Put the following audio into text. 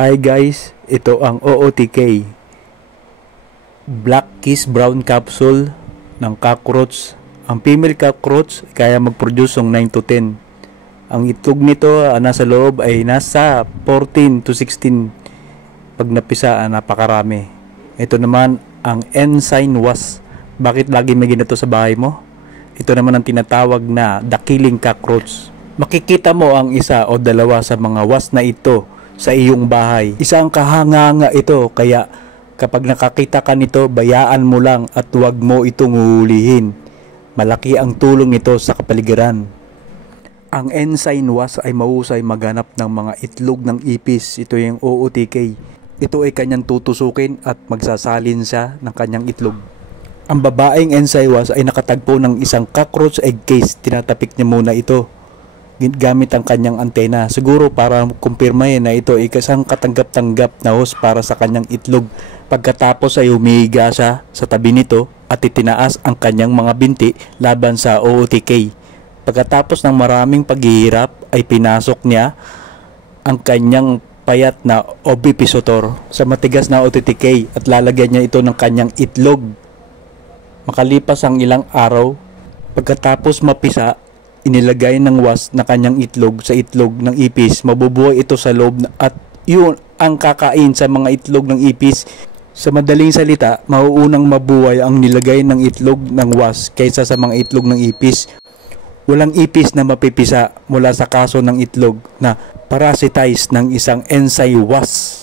Hi guys, ito ang OOTK Black Kiss Brown Capsule ng cockroach. Ang female cockroach kaya mag-produce ng 9 to 10. Ang itlog nito nasa loob ay nasa 14 to 16. Pag napisa, napakarami. Ito naman ang ensign wasp. Bakit lagi may ganito sa bahay mo? Ito naman ang tinatawag na the killing cockroach. Makikita mo ang isa o dalawa sa mga wasp na ito sa iyong bahay. Isang kahanga-nga ito, kaya kapag nakakita ka nito, bayaan mo lang at huwag mo itong huhulihin. Malaki ang tulong nito sa kapaligiran. Ang ensign wasp ay mahusay maghanap ng mga itlog ng ipis. Ito yung OOTK. Ito ay kanyang tutusukin at magsasalin siya ng kanyang itlog. Ang babaeng ensign wasp ay nakatagpo ng isang cockroach egg case. Tinatapik niya muna ito gamit ang kanyang antena, siguro para kumpirmahin na ito ay isang katanggap-tanggap na host para sa kanyang itlog. Pagkatapos ay humihiga siya sa tabi nito at itinaas ang kanyang mga binti laban sa OOTK. Pagkatapos ng maraming paghihirap ay pinasok niya ang kanyang payat na ovipositor sa matigas na OOTK at lalagyan niya ito ng kanyang itlog. Makalipas ang ilang araw, pagkatapos mapisa, inilagay ng wasp na kanyang itlog sa itlog ng ipis. Mabubuhay ito sa loob at yun ang kakain sa mga itlog ng ipis. Sa madaling salita, mauunang mabuhay ang nilagay ng itlog ng wasp kaysa sa mga itlog ng ipis. Walang ipis na mapipisa mula sa kaso ng itlog na parasitize ng isang ensign wasp.